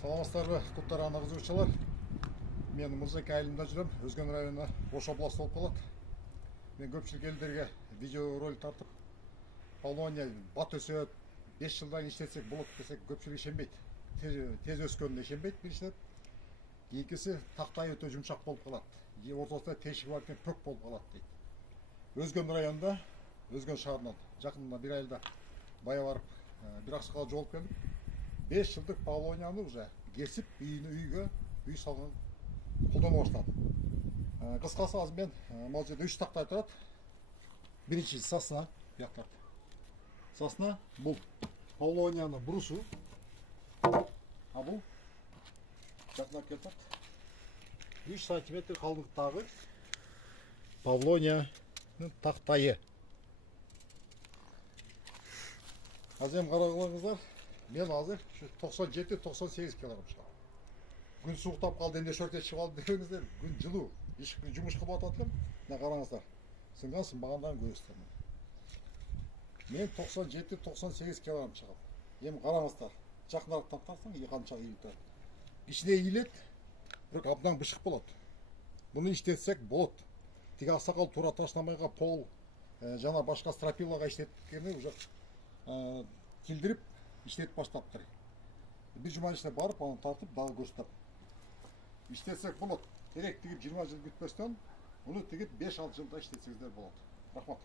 Саламатсыздарбы, туттар ана кызуучулар. Мен Мырзаке айылында жүрөм. Өзгөн району Ош областы болуп калат. Мен көпчүлүк элдерге видео ролик тартып, Полония бат өсөт, 5 жылдан иштетсек болот десек көпчүлүк ишенбейт. Тез өскөнүнө ишенбейт биринчиден. Экинчиси тактай өтө жумшак болуп калат. Ортосунда тешиги бар экен, көк болуп калат дейт. Өзгөн районунда, Өзгөн шаарынан жакында бир айылда бая барып, бир акчакала жолуп келдик. 5 жылдык Полонияны уже кесип, үй салган колдоно баштады. Кыскасы азыр мен могул жерде 3 тактай турат. Биринчиси сосна, бияктар. Сосна бул Полонияны брусу. А бул жакындап келип атат. 3 сантиметр калыңдыктагы Полониянын тактайы. Азыр эми карагылаңыздар. Мен азыр 97-98 килограмм чыгам. Күн суuктап калды, эмне шөртө чыгып алды дегениңиздер, күн жылуу. Жумушка болуп атат элем. Мына караңыздар. Сынган сынбагандарын көрөсүздөр. Мен 97-98 килограмм чыгам. Эми караңыздар. Жакыныраак тартсаң, канча ийилип турат. Кичине ийилет, бирок абдан бышык болот. Буну иштетсек болот. Тиги аксакал туура таштамайга пол жана башка стропилага иштеткени уже килдирип иштетип баштаптыр. Bir жума ичинде барып, аны тартып, дагы көрсөтөм. İşletsek болот. Керек тигип 20 жыл күтпөстөн, уну тигип 5-6 жылда иштетсеңиздер болот. Рахмат.